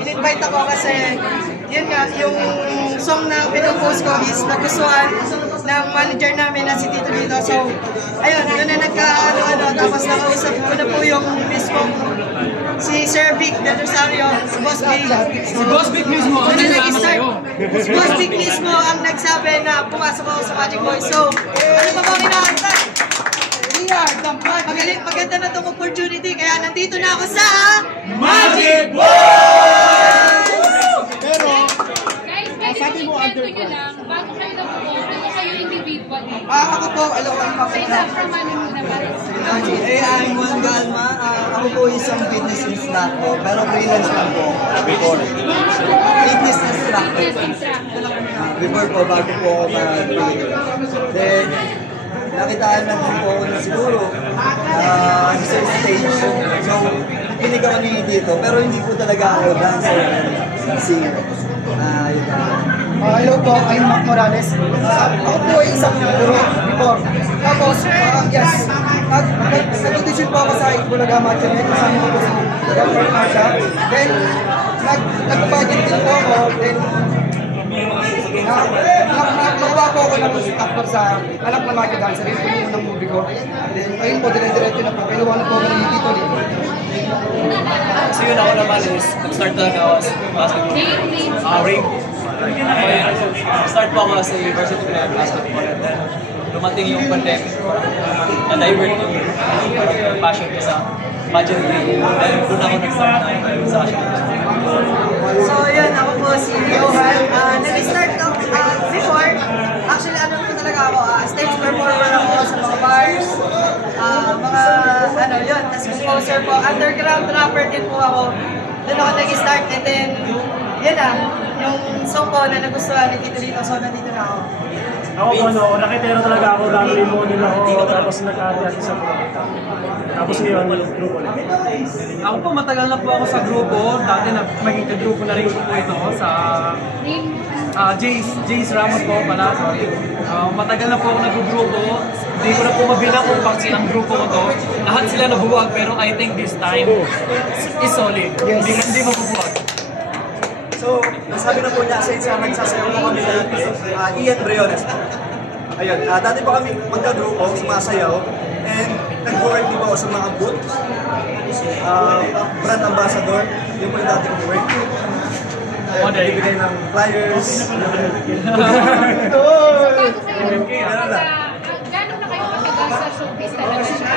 In-invite ako kasi yun nga, yung song na pinupost ko is nagustuhan ng manager namin na si Tito Lito. So, ayun, doon na nagka-ano-ano, tapos nakausap ko na po yung mismo si Sir Vic Del Rosario, si Boss Vic. Si Boss Vic mismo, doon na nag-start. Si Boss Vic mismo ang nagsabi na pumasok ako sa Magic Boys. So, ano pa ba kinakantay? Maganda na itong opportunity, kaya nandito na ako sa Magic Boys! Pero, sabi mo under nyo lang, bago kayo nag-vote, ano kayo individual? ako po, Alokan Sa isa from ano naman? I'm Juan Galma. Ako po isang fitness instructor, pero freelance lang po before. Fitness instructor. Before po, bago po ako Then, nakitaan lang po ako na siguro sa stage. So, pinig ako ni dito, pero hindi po talaga ako dancer singer. Hello po, I'm Mac Morales. Ako po ay isang guro before. Tapos, yes, nag-audition po ako sa Bulaga Matchanet. Kasama ko po si Dr. Marsha. Then, nag-budget din po ako. Then, nakuha po ako ng actor sa Anak na Magic Dancer. Yun po yung unang movie ko. Then, ayun po, dire-diretso na po. Pinuha na po ako ng Tito Lito. So yun ako naman is, nag-start talaga ako as basketball. Ring. Start po ako sa University of Basketball and then dumating yung pandemic. Na-divert yung passion ko sa pageantry. Then doon ako nag-start na sa passion. So, yun, ako po si Johan. Nag-start ako before. Actually, ano po talaga ako, stage performer ako sa mga bars, mga, ano yun, tas composer po. Underground rapper din po ako. Doon ako nag-start and then, yun yung song ko na nagustuhan ni Tito Lito, so nandito na ako. Ako po, nakitero talaga ako, dami mo nila ako, tapos nag-ate-ate sa programa. Tapos ngayon, grupo ulit. Ako po, matagal na po ako sa grupo. Dati maging ka-grupo na rin po ito sa Jace Ramos po pala. Sorry. Matagal na po ako nag-grupo. Hindi ko na po mabilang kung pang silang grupo ko to. Lahat sila nabuwag, pero I think this time is solid. Hindi mabubuwag. So, nasabi na po niya since nagsasayaw po kami dati, Ian Briones po. Ayun, dati po kami magka-grupo, sumasayaw, and nag-work din po ako sa mga booths, brand ambassador, yun po yung dati kong work. Nagbibigay ng flyers. Bago kayo nag-vote, gano'n na kayo matagal sa showbiz talaga?